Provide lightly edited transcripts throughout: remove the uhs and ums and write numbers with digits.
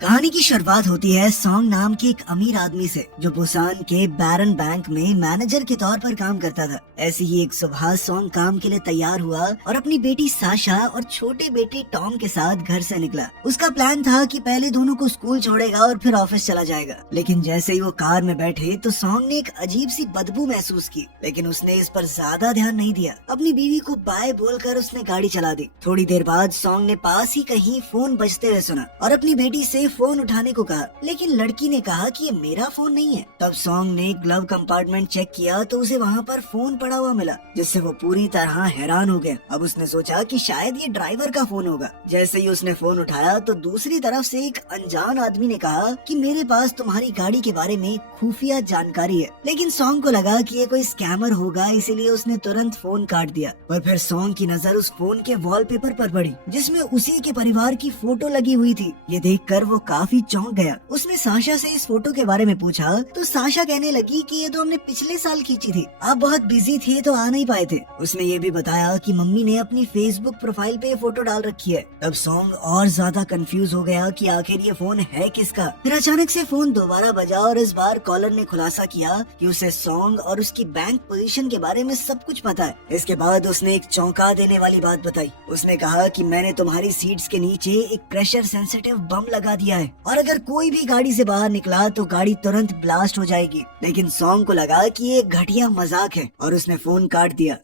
कहानी की शुरुआत होती है सॉन्ग नाम के एक अमीर आदमी से जो बुसान के बैरन बैंक में मैनेजर के तौर पर काम करता था। ऐसी ही एक सुबह सॉन्ग काम के लिए तैयार हुआ और अपनी बेटी साशा और छोटे बेटे टॉम के साथ घर से निकला। उसका प्लान था कि पहले दोनों को स्कूल छोड़ेगा और फिर ऑफिस चला जाएगा। लेकिन जैसे ही वो कार में बैठे तो सॉन्ग ने एक अजीब सी बदबू महसूस की, लेकिन उसने इस पर ज्यादा ध्यान नहीं दिया। अपनी बीवी को बाय बोलकर उसने गाड़ी चला दी। थोड़ी देर बाद सॉन्ग ने पास ही कहीं फोन बजते हुए सुना और अपनी बेटी से फोन उठाने को कहा, लेकिन लड़की ने कहा कि ये मेरा फोन नहीं है। तब सॉन्ग ने ग्लव कंपार्टमेंट चेक किया तो उसे वहाँ पर फोन पड़ा हुआ मिला, जिससे वो पूरी तरह हैरान हो गया। अब उसने सोचा कि शायद ये ड्राइवर का फोन होगा। जैसे ही उसने फोन उठाया तो दूसरी तरफ से एक अनजान आदमी ने कहा कि मेरे पास तुम्हारी गाड़ी के बारे में खुफिया जानकारी है। लेकिन सॉन्ग को लगा कि ये कोई स्कैमर होगा, इसीलिए उसने तुरंत फोन काट दिया। पर फिर सॉन्ग की नजर उस फोन के वॉलपेपर पर पड़ी, जिसमें उसी के परिवार की फोटो लगी हुई थी। ये देखकर वो काफी चौंक गया। उसने साशा से इस फोटो के बारे में पूछा तो साशा कहने लगी कि ये तो हमने पिछले साल खींची थी, आप बहुत बिजी थे तो आ नहीं पाए थे। उसने ये भी बताया कि मम्मी ने अपनी फेसबुक प्रोफाइल पे ये फोटो डाल रखी है। तब सॉन्ग और ज्यादा कंफ्यूज हो गया कि आखिर ये फोन है किसका। फिर अचानक से फोन दोबारा बजा और इस बार कॉलर ने खुलासा किया कि उसे सॉन्ग और उसकी बैंक पोजीशन के बारे में सब कुछ पता है। इसके बाद उसने एक चौंका देने वाली बात बताई। उसने कहा कि मैंने तुम्हारी सीट्स के नीचे एक प्रेशर सेंसिटिव बम लगा दिया है और अगर कोई भी गाड़ी से बाहर निकला तो गाड़ी तुरंत ब्लास्ट हो जाएगी। लेकिन सॉन्ग को लगा कि ये एक घटिया मजाक है और उसने फोन काट दिया।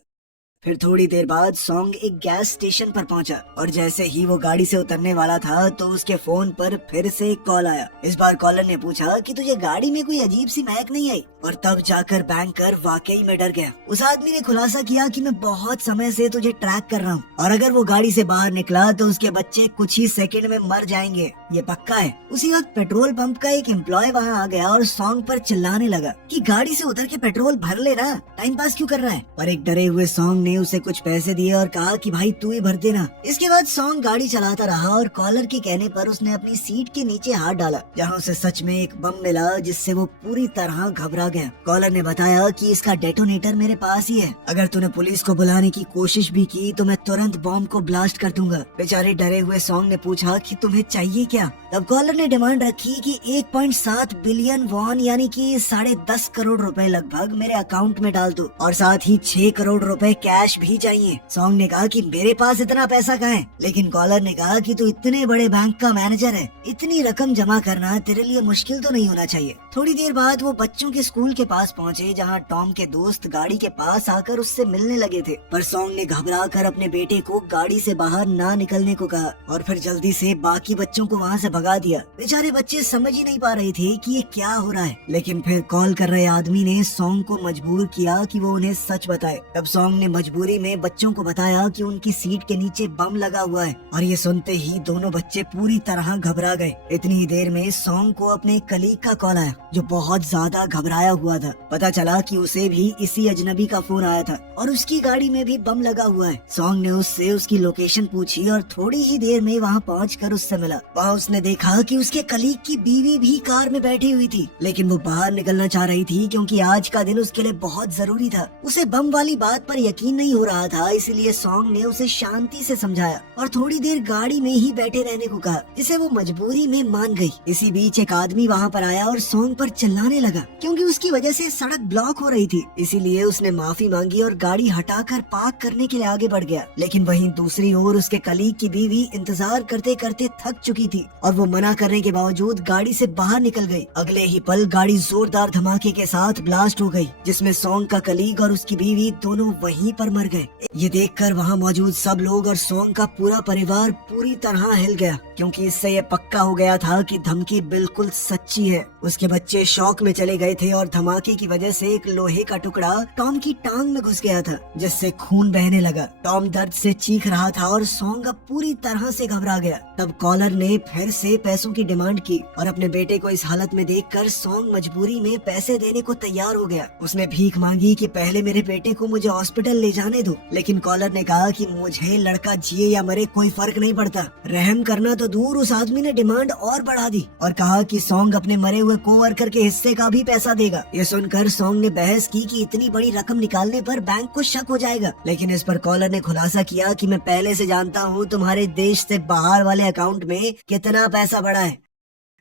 फिर थोड़ी देर बाद सॉन्ग एक गैस स्टेशन पर पहुंचा और जैसे ही वो गाड़ी से उतरने वाला था तो उसके फोन पर फिर से एक कॉल आया। इस बार कॉलर ने पूछा कि तुझे गाड़ी में कोई अजीब सी महक नहीं आई, और तब जाकर बैंकर वाकई में डर गया। उस आदमी ने खुलासा किया कि मैं बहुत समय से तुझे ट्रैक कर रहा हूँ और अगर वो गाड़ी से बाहर निकला तो उसके बच्चे कुछ ही सेकंड में मर जाएंगे, ये पक्का है। उसी वक्त पेट्रोल पंप का एक एम्प्लॉय वहाँ आ गया और सॉन्ग पर चिल्लाने लगा कि गाड़ी से उतर के पेट्रोल भर ले ना, टाइम पास क्यों कर रहा है। पर एक डरे हुए सॉन्ग ने उसे कुछ पैसे दिए और कहा कि भाई तू ही भर देना। इसके बाद सॉन्ग गाड़ी चलाता रहा और कॉलर के कहने पर उसने अपनी सीट के नीचे हाथ डाला, जहां उसे सच में एक बम मिला, जिससे वो पूरी तरह घबरा गया। कॉलर ने बताया कि इसका डेटोनेटर मेरे पास ही है, अगर तूने पुलिस को बुलाने की कोशिश भी की तो मैं तुरंत बॉम्ब को ब्लास्ट कर दूंगा। बेचारे डरे हुए सॉन्ग ने पूछा कि तुम्हें चाहिए क्या। तब कॉलर ने डिमांड रखी कि 1.7 बिलियन वॉन यानी कि 10.5 करोड़ रुपए लगभग मेरे अकाउंट में डाल दो और साथ ही 6 करोड़ रुपए कैश भी चाहिए। सॉन्ग ने कहा कि मेरे पास इतना पैसा कहाँ है, लेकिन कॉलर ने कहा कि तू इतने बड़े बैंक का मैनेजर है, इतनी रकम जमा करना तेरे लिए मुश्किल तो नहीं होना चाहिए। थोड़ी देर बाद वो बच्चों के स्कूल के पास पहुँचे, जहाँ टॉम के दोस्त गाड़ी के पास आकर उससे मिलने लगे थे। पर सॉन्ग ने घबरा कर अपने बेटे को गाड़ी से बाहर ना निकलने को कहा और फिर जल्दी से बाकी बच्चों को वहाँ से भगा दिया। बेचारे बच्चे समझ ही नहीं पा रहे थे कि ये क्या हो रहा है। लेकिन फिर कॉल कर रहे आदमी ने सॉन्ग को मजबूर किया कि वो उन्हें सच बताए। तब सॉन्ग ने मजबूरी में बच्चों को बताया कि उनकी सीट के नीचे बम लगा हुआ है और ये सुनते ही दोनों बच्चे पूरी तरह घबरा गए। इतनी ही देर में सॉन्ग को अपने कलीग का कॉल आया जो बहुत ज्यादा घबराया हुआ था। पता चला कि उसे भी इसी अजनबी का फोन आया था और उसकी गाड़ी में भी बम लगा हुआ है। सॉन्ग ने उससे उसकी लोकेशन पूछी और थोड़ी ही देर में वहाँ पहुँचकर उससे मिला। वहाँ उसने देखा कि उसके कलीग की बीवी भी कार में बैठी हुई थी, लेकिन वो बाहर निकलना चाह रही थी क्योंकि आज का दिन उसके लिए बहुत जरूरी था। उसे बम वाली बात पर यकीन नहीं हो रहा था, इसलिए सॉन्ग ने उसे शांति से समझाया और थोड़ी देर गाड़ी में ही बैठे रहने को कहा, जिसे वो मजबूरी में मान गई। इसी बीच एक आदमी वहाँ पर आया और सॉन्ग पर चिल्लाने लगा क्योंकि उसकी वजह से सड़क ब्लॉक हो रही थी। इसीलिए उसने माफी मांगी और गाड़ी हटाकर पार्क करने के लिए आगे बढ़ गया। लेकिन वहीं दूसरी ओर उसके कलीग की बीवी इंतजार करते करते थक चुकी थी और वो मना करने के बावजूद गाड़ी से बाहर निकल गई। अगले ही पल गाड़ी जोरदार धमाके के साथ ब्लास्ट हो गई, जिसमें सॉन्ग का कलीग और उसकी बीवी दोनों वहीं पर मर गए। ये देखकर वहाँ मौजूद सब लोग और सॉन्ग का पूरा परिवार पूरी तरह हिल गया, क्योंकि इससे ये पक्का हो गया था कि धमकी बिल्कुल सच्ची है। उसके बच्चे शॉक में चले गए थे और धमाके की वजह से एक लोहे का टुकड़ा टॉम की टांग में घुस गया था, जिससे खून बहने लगा। टॉम दर्द से चीख रहा था और सॉन्ग अब पूरी तरह से घबरा गया। तब कॉलर ने फिर से पैसों की डिमांड की और अपने बेटे को इस हालत में देखकर सॉन्ग मजबूरी में पैसे देने को तैयार हो गया। उसने भीख मांगी कि पहले मेरे बेटे को मुझे हॉस्पिटल ले जाने दो, लेकिन कॉलर ने कहा कि मुझे लड़का जिए या मरे कोई फर्क नहीं पड़ता। रहम करना तो दूर, उस आदमी ने डिमांड और बढ़ा दी और कहा कि सॉन्ग अपने मरे हुए कोवर्कर के हिस्से का भी पैसा देगा। ये सुनकर सॉन्ग ने बहस की कि इतनी बड़ी रकम निकालने पर बैंक को शक हो जाएगा, लेकिन इस पर कॉलर ने खुलासा किया कि मैं पहले से जानता हूँ तुम्हारे देश से बाहर वाले अकाउंट में कितना पैसा पड़ा है।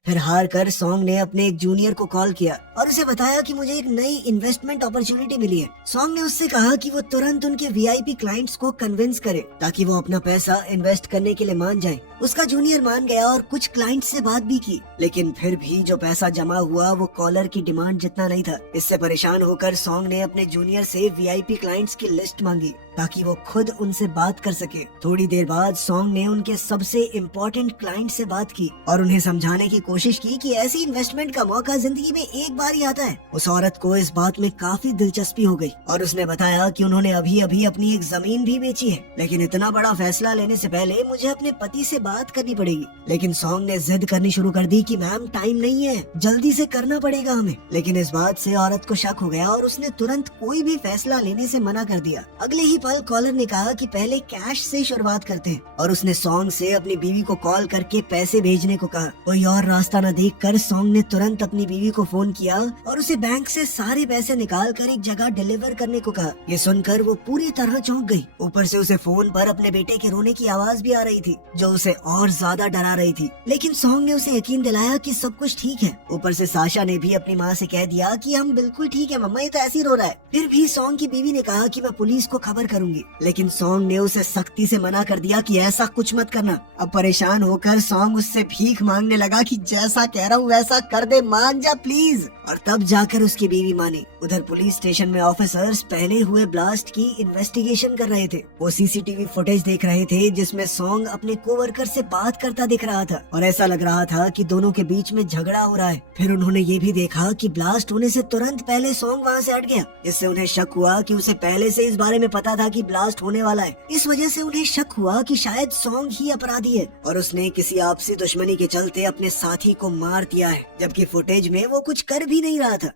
फिर हार कर सॉन्ग ने अपने एक जूनियर को कॉल किया और उसे बताया कि मुझे एक नई इन्वेस्टमेंट अपॉर्चुनिटी मिली है। सॉन्ग ने उससे कहा कि वो तुरंत उनके वीआईपी क्लाइंट्स को कन्विंस करे ताकि वो अपना पैसा इन्वेस्ट करने के लिए मान जाए। उसका जूनियर मान गया और कुछ क्लाइंट से बात भी की, लेकिन फिर भी जो पैसा जमा हुआ वो कॉलर की डिमांड जितना नहीं था। इससे परेशान होकर सॉन्ग ने अपने जूनियर से वीआईपी क्लाइंट्स की लिस्ट मांगी ताकि वो खुद उनसे बात कर सके। थोड़ी देर बाद सॉन्ग ने उनके सबसे इम्पोर्टेंट क्लाइंट से बात की और उन्हें समझाने की कोशिश की कि ऐसी इन्वेस्टमेंट का मौका जिंदगी में एक बार ही आता है। उस औरत को इस बात में काफी दिलचस्पी हो गई और उसने बताया कि उन्होंने अभी अभी अपनी एक जमीन भी बेची है, लेकिन इतना बड़ा फैसला लेने से पहले मुझे अपने पति से बात करनी पड़ेगी। लेकिन सॉन्ग ने जिद करनी शुरू कर दी कि मैम टाइम नहीं है, जल्दी से करना पड़ेगा हमें। लेकिन इस बात से औरत को शक हो गया और उसने तुरंत कोई भी फैसला लेने से मना कर दिया। अगले ही पल कॉलर ने कहा कि पहले कैश से शुरुआत करते हैं और उसने सॉन्ग से अपनी बीवी को कॉल करके पैसे भेजने को कहा। कोई और रास्ता न देखकर सॉन्ग ने तुरंत अपनी बीवी को फोन किया और उसे बैंक से सारे पैसे निकाल कर एक जगह डिलीवर करने को कहा। ये सुनकर वो पूरी तरह चौंक गई। ऊपर से उसे फोन पर अपने बेटे के रोने की आवाज भी आ रही थी जो उसे और ज्यादा डरा रही थी। लेकिन सॉन्ग ने उसे यकीन दिलाया कि सब कुछ ठीक है। ऊपर से साशा ने भी अपनी माँ से कह दिया कि हम बिल्कुल ठीक है मम्मा, ये तो ऐसे ही रो रहा है। फिर भी सॉन्ग की बीवी ने कहा कि मैं पुलिस को खबर करूंगी, लेकिन सॉन्ग ने उसे सख्ती से मना कर दिया कि ऐसा कुछ मत करना। अब परेशान होकर सॉन्ग उससे भीख मांगने लगा कि जैसा कह रहा हूँ वैसा कर दे, मान जा प्लीज। और तब जाकर उसकी बीवी मानी। उधर पुलिस स्टेशन में ऑफिसर्स पहले हुए ब्लास्ट की इन्वेस्टिगेशन कर रहे थे। वो सीसीटीवी फुटेज देख रहे थे जिसमें सॉन्ग अपने कोवर्कर से बात करता दिख रहा था और ऐसा लग रहा था कि दोनों के बीच में झगड़ा हो रहा है। फिर उन्होंने ये भी देखा कि ब्लास्ट होने से तुरंत पहले सॉन्ग वहाँ से हट गया। इससे उन्हें शक हुआ कि उसे पहले से इस बारे में पता था कि ब्लास्ट होने वाला है। इस वजह से उन्हें शक हुआ कि शायद सॉन्ग ही अपराधी है और उसने किसी आपसी दुश्मनी के चलते अपने साथी को मार दिया है, जबकि फुटेज में वो कुछ कर भी नहीं रहा था।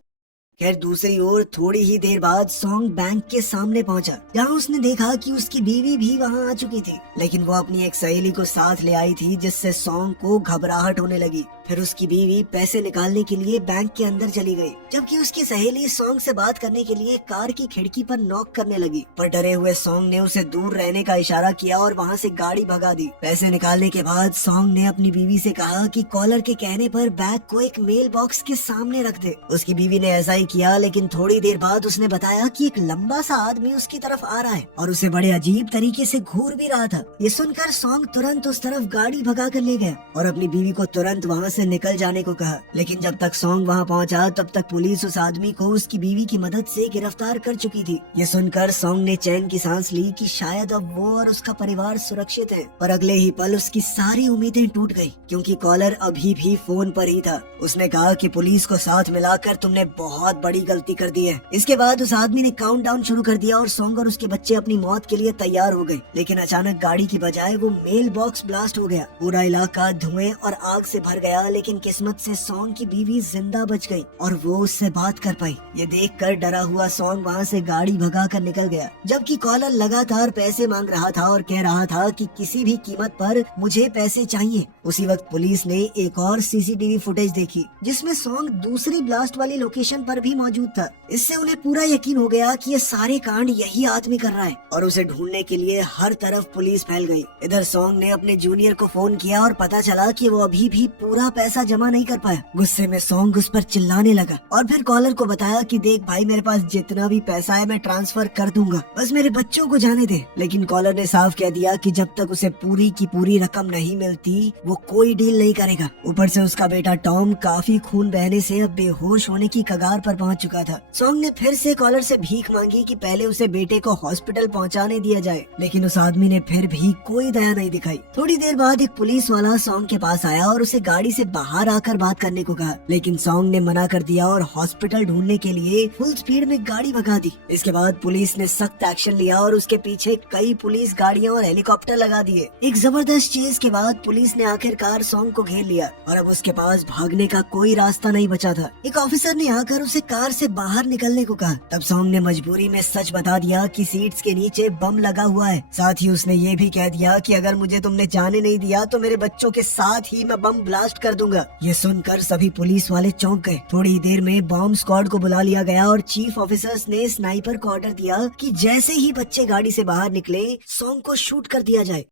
खैर दूसरी ओर थोड़ी ही देर बाद सॉन्ग बैंक के सामने पहुंचा, जहां उसने देखा कि उसकी बीवी भी वहां आ चुकी थी, लेकिन वो अपनी एक सहेली को साथ ले आई थी जिससे सॉन्ग को घबराहट होने लगी। फिर उसकी बीवी पैसे निकालने के लिए बैंक के अंदर चली गई, जबकि उसकी सहेली सॉन्ग से बात करने के लिए कार की खिड़की पर नॉक करने लगी। पर डरे हुए सॉन्ग ने उसे दूर रहने का इशारा किया और वहां से गाड़ी भगा दी। पैसे निकालने के बाद सॉन्ग ने अपनी बीवी से कहा कि कॉलर के कहने पर बैग को एक मेल बॉक्स के सामने रख दे। उसकी बीवी ने ऐसा ही किया, लेकिन थोड़ी देर बाद उसने बताया कि एक लंबा सा आदमी उसकी तरफ आ रहा है और उसे बड़े अजीब तरीके से घूर भी रहा था। ये सुनकर सॉन्ग तुरंत उस तरफ गाड़ी भगा कर ले गया और अपनी बीवी को तुरंत वहाँ से निकल जाने को कहा। लेकिन जब तक सॉन्ग वहाँ पहुँचा तब तक पुलिस उस आदमी को उसकी बीवी की मदद से गिरफ्तार कर चुकी थी। ये सुनकर सॉन्ग ने चैन की सांस ली कि शायद अब वो और उसका परिवार सुरक्षित है। पर अगले ही पल उसकी सारी उम्मीदें टूट गयी, क्योंकि कॉलर अभी भी फोन पर ही था। उसने कहा कि पुलिस को साथ मिलाकर तुमने बहुत बड़ी गलती कर दी है। इसके बाद उस आदमी ने काउंटडाउन शुरू कर दिया और सॉन्ग और उसके बच्चे अपनी मौत के लिए तैयार हो गए। लेकिन अचानक गाड़ी की बजाय वो मेल बॉक्स ब्लास्ट हो गया। पूरा इलाका धुएं और आग से भर गया, लेकिन किस्मत से सॉन्ग की बीवी जिंदा बच गई और वो उससे बात कर पाई। ये देखकर डरा हुआ सॉन्ग वहाँ से गाड़ी भगा कर निकल गया, जबकि कॉलर लगातार पैसे मांग रहा था और कह रहा था कि किसी भी कीमत पर मुझे पैसे चाहिए। उसी वक्त पुलिस ने एक और सीसीटीवी फुटेज देखी जिसमें सॉन्ग दूसरी ब्लास्ट वाली लोकेशन पर भी मौजूद था। इससे उन्हें पूरा यकीन हो गया कि ये सारे कांड यही आदमी कर रहा है और उसे ढूंढने के लिए हर तरफ पुलिस फैल गई। इधर सॉन्ग ने अपने जूनियर को फोन किया और पता चला कि वो अभी भी पूरा पैसा जमा नहीं कर पाया। गुस्से में सॉन्ग उस पर चिल्लाने लगा और फिर कॉलर को बताया कि देख भाई, मेरे पास जितना भी पैसा है मैं ट्रांसफर कर दूंगा, बस मेरे बच्चों को जाने दे। लेकिन कॉलर ने साफ कह दिया कि जब तक उसे पूरी की पूरी रकम नहीं मिलती वो कोई डील नहीं करेगा। ऊपर से उसका बेटा टॉम काफी खून बहने से अब बेहोश होने की कगार पर पहुंच चुका था। सॉन्ग ने फिर से कॉलर से भीख मांगी कि पहले उसे बेटे को हॉस्पिटल पहुंचाने दिया जाए, लेकिन उस आदमी ने फिर भी कोई दया नहीं दिखाई। थोड़ी देर बाद एक पुलिस वाला सॉन्ग के पास आया और उसे गाड़ी से बाहर आकर बात करने को कहा, लेकिन सॉन्ग ने मना कर दिया और हॉस्पिटल ढूंढने के लिए फुल स्पीड में गाड़ी भगा दी। इसके बाद पुलिस ने सख्त एक्शन लिया और उसके पीछे कई पुलिस गाड़ियां और हेलीकॉप्टर लगा दिए। एक जबरदस्त चेज के बाद पुलिस ने आखिरकार सॉन्ग को घेर लिया और अब उसके पास भागने का कोई रास्ता नहीं बचा था। एक ऑफिसर ने आकर उसे कार से बाहर निकलने को कहा। तब सॉन्ग ने मजबूरी में सच बता दिया कि सीट्स के नीचे बम लगा हुआ है। साथ ही उसने ये भी कह दिया कि अगर मुझे तुमने जाने नहीं दिया तो मेरे बच्चों के साथ ही मैं बम ब्लास्ट कर दूंगा। ये सुनकर सभी पुलिस वाले चौंक गए। थोड़ी देर में बॉम्ब स्क्वाड को बुला लिया गया और चीफ ऑफिसर्स ने स्नाइपर को ऑर्डर दिया कि जैसे ही बच्चे गाड़ी से बाहर निकले सॉन्ग को शूट कर दिया जाए।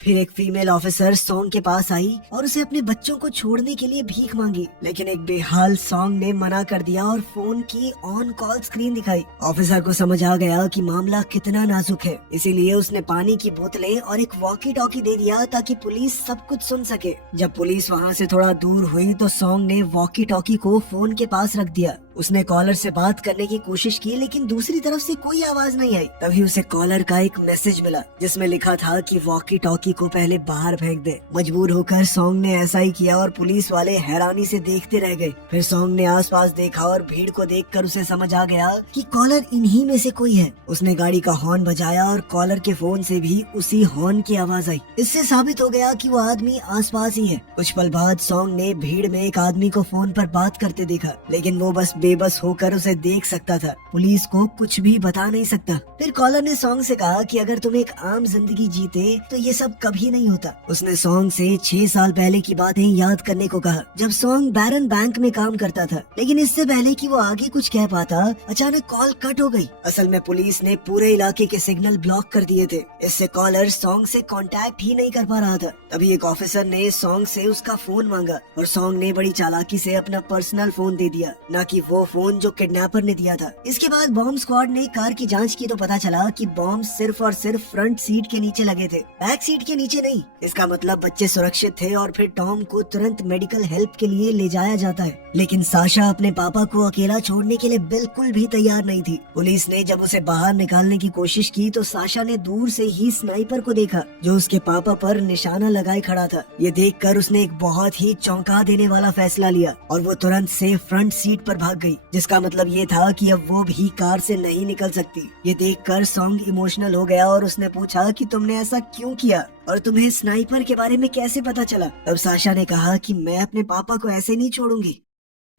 फिर एक फीमेल ऑफिसर सॉन्ग के पास आई और उसे अपने बच्चों को छोड़ने के लिए भीख मांगी, लेकिन एक बेहाल सॉन्ग ने मना कर दिया और फोन की ऑन कॉल स्क्रीन दिखाई। ऑफिसर को समझ आ गया कि मामला कितना नाजुक है, इसीलिए उसने पानी की बोतलें और एक वॉकी टॉकी दे दिया ताकि पुलिस सब कुछ सुन सके। जब पुलिस वहाँ से थोड़ा दूर हुई तो सॉन्ग ने वॉकी टॉकी को फोन के पास रख दिया। उसने कॉलर से बात करने की कोशिश की, लेकिन दूसरी तरफ से कोई आवाज नहीं आई। तभी उसे कॉलर का एक मैसेज मिला जिसमें लिखा था कि वॉकी टॉकी को पहले बाहर फेंक दे। मजबूर होकर सॉन्ग ने ऐसा ही किया और पुलिस वाले हैरानी से देखते रह गए। फिर सॉन्ग ने आसपास देखा और भीड़ को देखकर उसे समझ आ गया कि कॉलर इन्हीं में से कोई है। उसने गाड़ी का हॉर्न बजाया और कॉलर के फोन से भी उसी हॉर्न की आवाज आई। इससे साबित हो गया कि वो आदमी आसपास ही है। कुछ पल बाद सॉन्ग ने भीड़ में एक आदमी को फोन पर बात करते देखा, लेकिन वो बस बेबस होकर उसे देख सकता था, पुलिस को कुछ भी बता नहीं सकता। फिर कॉलर ने सॉन्ग से कहा कि अगर तुम एक आम जिंदगी जीते तो ये सब कभी नहीं होता। उसने सॉन्ग से 6 साल पहले की बातें याद करने को कहा, जब सॉन्ग बैरन बैंक में काम करता था। लेकिन इससे पहले कि वो आगे कुछ कह पाता, अचानक कॉल कट हो गई। असल में पुलिस ने पूरे इलाके के सिग्नल ब्लॉक कर दिए थे, इससे कॉलर सॉन्ग से कांटेक्ट ही नहीं कर पा रहा था। तभी एक ऑफिसर ने सॉन्ग से उसका फोन मांगा और सॉन्ग ने बड़ी चालाकी से अपना पर्सनल फोन दे दिया, न कि वो फोन जो किडनैपर ने दिया था। इसके बाद बॉम्ब स्क्वाड ने कार की जांच की तो पता चला कि बॉम्ब सिर्फ और सिर्फ फ्रंट सीट के नीचे लगे थे, बैक सीट के नीचे नहीं। इसका मतलब बच्चे सुरक्षित थे और फिर टॉम को तुरंत मेडिकल हेल्प के लिए ले जाया जाता है। लेकिन साशा अपने पापा को अकेला छोड़ने के लिए बिल्कुल भी तैयार नहीं थी। पुलिस ने जब उसे बाहर निकालने की कोशिश की तो साशा ने दूर से ही स्नाइपर को देखा जो उसके पापा पर निशाना लगाए खड़ा था। ये देखकर उसने एक बहुत ही चौंका देने वाला फैसला लिया और वो तुरंत से फ्रंट सीट पर भाग गई, जिसका मतलब ये था कि अब वो भी कार से नहीं निकल सकती। ये देखकर सॉन्ग इमोशनल हो गया और उसने पूछा कि तुमने ऐसा क्यों किया और तुम्हें स्नाइपर के बारे में कैसे पता चला। तब साशा ने कहा कि मैं अपने पापा को ऐसे नहीं छोड़ूंगी।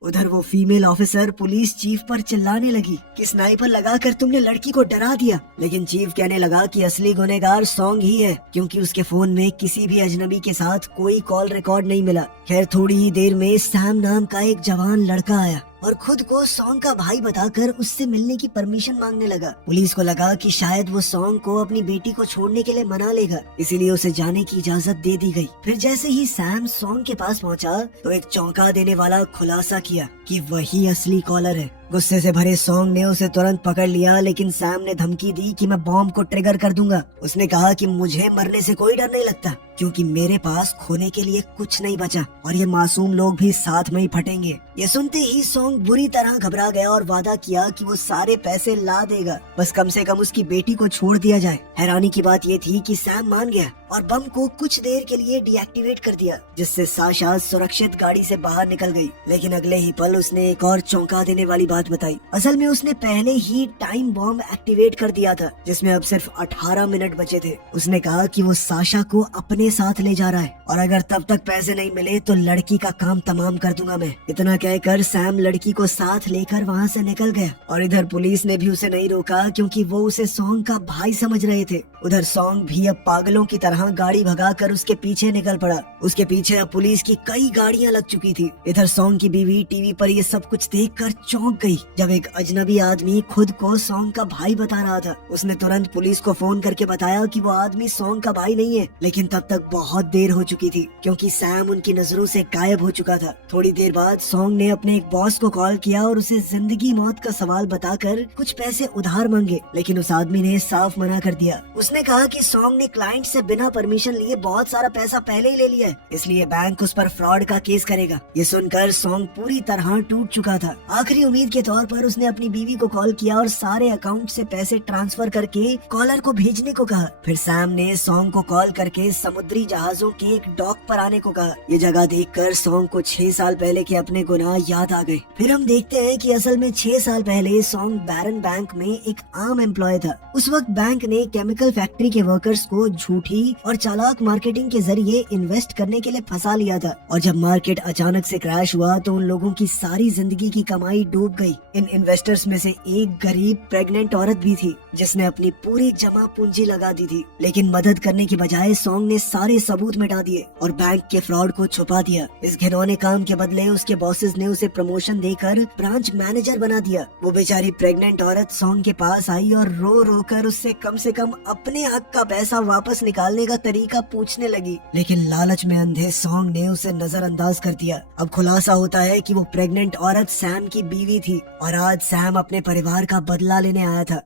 उधर वो फीमेल ऑफिसर पुलिस चीफ पर चिल्लाने लगी कि स्नाइपर लगाकर तुमने लड़की को डरा दिया। लेकिन चीफ कहने लगा कि असली गुनहगार सॉन्ग ही है, क्योंकि उसके फोन में किसी भी अजनबी के साथ कोई कॉल रिकॉर्ड नहीं मिला। खैर थोड़ी ही देर में सैम नाम का एक जवान लड़का आया और खुद को सॉन्ग का भाई बताकर उससे मिलने की परमिशन मांगने लगा। पुलिस को लगा कि शायद वो सॉन्ग को अपनी बेटी को छोड़ने के लिए मना लेगा, इसीलिए उसे जाने की इजाजत दे दी गई। फिर जैसे ही सैम सॉन्ग के पास पहुंचा तो एक चौंका देने वाला खुलासा किया कि वही असली कॉलर है। गुस्से से भरे सॉन्ग ने उसे तुरंत पकड़ लिया, लेकिन सैम ने धमकी दी कि मैं बॉम्ब को ट्रिगर कर दूंगा। उसने कहा कि मुझे मरने से कोई डर नहीं लगता, क्योंकि मेरे पास खोने के लिए कुछ नहीं बचा और ये मासूम लोग भी साथ में ही फटेंगे। ये सुनते ही सॉन्ग बुरी तरह घबरा गया और वादा किया कि वो सारे पैसे ला देगा, बस कम से कम उसकी बेटी को छोड़ दिया जाए। हैरानी की बात ये थी कि सैम मान गया और बम को कुछ देर के लिए डीएक्टिवेट कर दिया, जिससे साशा सुरक्षित गाड़ी से बाहर निकल गई। लेकिन अगले ही पल उसने एक और चौंका देने वाली बात बताई। असल में उसने पहले ही टाइम बॉम्ब एक्टिवेट कर दिया था, जिसमें अब सिर्फ 18 मिनट बचे थे। उसने कहा कि वो साशा को अपने साथ ले जा रहा है और अगर तब तक पैसे नहीं मिले तो लड़की का काम तमाम कर दूंगा मैं। इतना कहकर सैम लड़की को साथ लेकर वहाँ से निकल गया और इधर पुलिस ने भी उसे नहीं रोका, क्योंकि वो उसे सॉन्ग का भाई समझ रहे थे। उधर सॉन्ग भी अब पागलों की तरह गाड़ी भगाकर उसके पीछे निकल पड़ा। उसके पीछे अब पुलिस की कई गाड़ियां लग चुकी थी। इधर सॉन्ग की बीवी टीवी पर ये सब कुछ देखकर चौंक गई जब एक अजनबी आदमी खुद को सॉन्ग का भाई बता रहा था। उसने तुरंत पुलिस को फोन करके बताया कि वो आदमी सॉन्ग का भाई नहीं है, लेकिन तब तक बहुत देर हो चुकी थी, क्योंकि सैम उनकी नजरों से गायब हो चुका था। थोड़ी देर बाद सॉन्ग ने अपने एक बॉस को कॉल किया और उसे जिंदगी मौत का सवाल बताकर कुछ पैसे उधार मांगे, लेकिन उस आदमी ने साफ मना कर दिया। उसने कहा कि सॉन्ग ने क्लाइंट से बिना परमिशन लिए बहुत सारा पैसा पहले ही ले लिया है, इसलिए बैंक उस पर फ्रॉड का केस करेगा। ये सुनकर सॉन्ग पूरी तरह टूट चुका था। आखिरी उम्मीद के तौर पर उसने अपनी बीवी को कॉल किया और सारे अकाउंट से पैसे ट्रांसफर करके कॉलर को भेजने को कहा। फिर सैम ने सॉन्ग को कॉल करके समुद्री जहाजों के एक डॉक पर आने को कहा। ये जगह देखकर सॉन्ग को 6 साल पहले के अपने गुनाह याद आ गए। फिर हम देखते हैं कि असल में 6 साल पहले सॉन्ग बैरन बैंक में एक आम एम्प्लॉय था। उस वक्त बैंक ने केमिकल फैक्ट्री के वर्कर्स को झूठी और चालाक मार्केटिंग के जरिए इन्वेस्ट करने के लिए फंसा लिया था, और जब मार्केट अचानक से क्रैश हुआ तो उन लोगों की सारी जिंदगी की कमाई डूब गई। इन इन्वेस्टर्स में से एक गरीब प्रेग्नेंट औरत भी थी जिसने अपनी पूरी जमा पूंजी लगा दी थी, लेकिन मदद करने की बजाय सॉन्ग ने सारे सबूत मिटा दिए और बैंक के फ्रॉड को छुपा दिया। इस घिनौने काम के बदले उसके बॉसेस ने उसे प्रमोशन देकर ब्रांच मैनेजर बना दिया। वो बेचारी प्रेग्नेंट औरत सॉन्ग के पास आई और रो रो कर उससे कम अपनी अपने हक का पैसा वापस निकालने का तरीका पूछने लगी, लेकिन लालच में अंधे सॉन्ग ने उसे नजरअंदाज कर दिया। अब खुलासा होता है कि वो प्रेग्नेंट औरत सैम की बीवी थी और आज सैम अपने परिवार का बदला लेने आया था।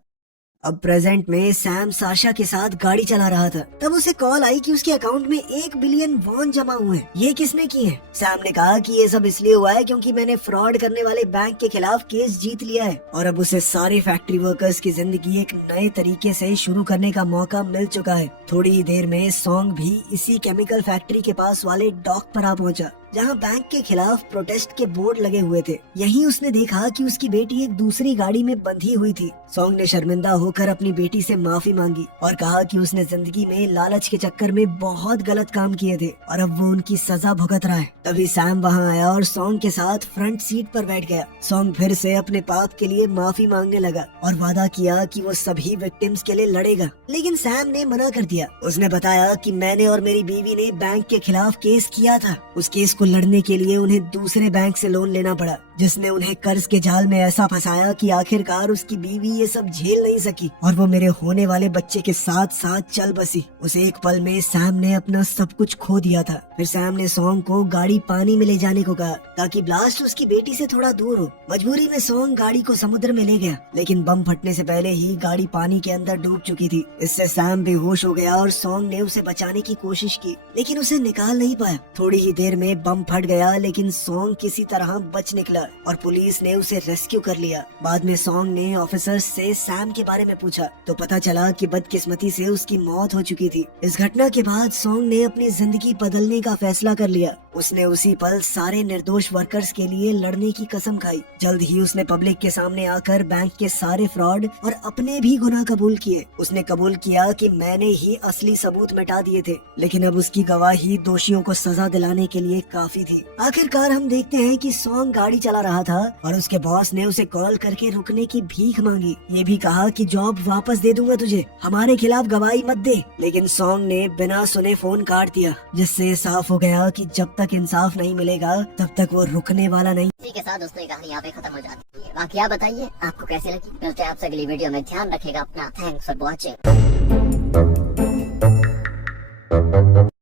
अब प्रेजेंट में सैम साशा के साथ गाड़ी चला रहा था, तब उसे कॉल आई कि उसके अकाउंट में 1 बिलियन वॉन जमा हुए हैं। ये किसने किए हैं? सैम ने कहा कि ये सब इसलिए हुआ है क्योंकि मैंने फ्रॉड करने वाले बैंक के खिलाफ केस जीत लिया है और अब उसे सारे फैक्ट्री वर्कर्स की जिंदगी एक नए तरीके से शुरू करने का मौका मिल चुका है। थोड़ी ही देर में सॉन्ग भी इसी केमिकल फैक्ट्री के पास वाले डॉक पर आ पहुंचा, जहां बैंक के खिलाफ प्रोटेस्ट के बोर्ड लगे हुए थे। यहीं उसने देखा कि उसकी बेटी एक दूसरी गाड़ी में बंधी हुई थी। सॉन्ग ने शर्मिंदा होकर अपनी बेटी से माफी मांगी और कहा कि उसने जिंदगी में लालच के चक्कर में बहुत गलत काम किए थे और अब वो उनकी सजा भुगत रहा है। तभी सैम वहां आया और सॉन्ग के साथ फ्रंट सीट पर बैठ गया। सॉन्ग फिर से अपने पाप के लिए माफी मांगने लगा और वादा किया कि वो सभी विक्टिम्स के लिए लड़ेगा, लेकिन सैम ने मना कर दिया। उसने बताया कि मैंने और मेरी बीवी ने बैंक के खिलाफ केस किया था। उस केस को लड़ने के लिए उन्हें दूसरे बैंक से लोन लेना पड़ा, जिसने उन्हें कर्ज के जाल में ऐसा फंसाया कि आखिरकार उसकी बीवी ये सब झेल नहीं सकी और वो मेरे होने वाले बच्चे के साथ साथ चल बसी। उस एक पल में सैम ने अपना सब कुछ खो दिया था। फिर सैम ने सॉन्ग को गाड़ी पानी में ले जाने को कहा ताकि ब्लास्ट उसकी बेटी से थोड़ा दूर हो। मजबूरी में सॉन्ग गाड़ी को समुद्र में ले गया, लेकिन बम फटने से पहले ही गाड़ी पानी के अंदर डूब चुकी थी। इससे सैम बेहोश हो गया और सॉन्ग ने उसे बचाने की कोशिश की, लेकिन उसे निकाल नहीं पाया। थोड़ी ही देर में बम फट गया, लेकिन सॉन्ग किसी तरह बच निकला और पुलिस ने उसे रेस्क्यू कर लिया। बाद में सॉन्ग ने ऑफिसर्स से सैम के बारे में पूछा तो पता चला कि बदकिस्मती से उसकी मौत हो चुकी थी। इस घटना के बाद सॉन्ग ने अपनी जिंदगी बदलने का फैसला कर लिया। उसने उसी पल सारे निर्दोष वर्कर्स के लिए लड़ने की कसम खाई। जल्द ही उसने पब्लिक के सामने आकर बैंक के सारे फ्रॉड और अपने भी गुनाह कबूल किए। उसने कबूल किया कि मैंने ही असली सबूत मिटा दिए थे, लेकिन अब उसकी गवाही दोषियों को सजा दिलाने के लिए काफी थी। आखिरकार हम देखते हैं कि सॉन्ग गाड़ी चला रहा था और उसके बॉस ने उसे कॉल करके रुकने की भीख मांगी। ये भी कहा कि जॉब वापस दे दूंगा तुझे, हमारे खिलाफ गवाही मत दे, लेकिन सॉन्ग ने बिना सुने फोन काट दिया, जिससे साफ हो गया कि जब तक इंसाफ नहीं मिलेगा तब तक वो रुकने वाला नहीं। इसी के साथ दोस्तों ये कहानी यहाँ पे खत्म हो जाती है। बाकी आप बताइए आपको कैसी लगी। मिलते हैं आपसे अगली वीडियो में। ध्यान रखेगा अपना। Thanks for watching.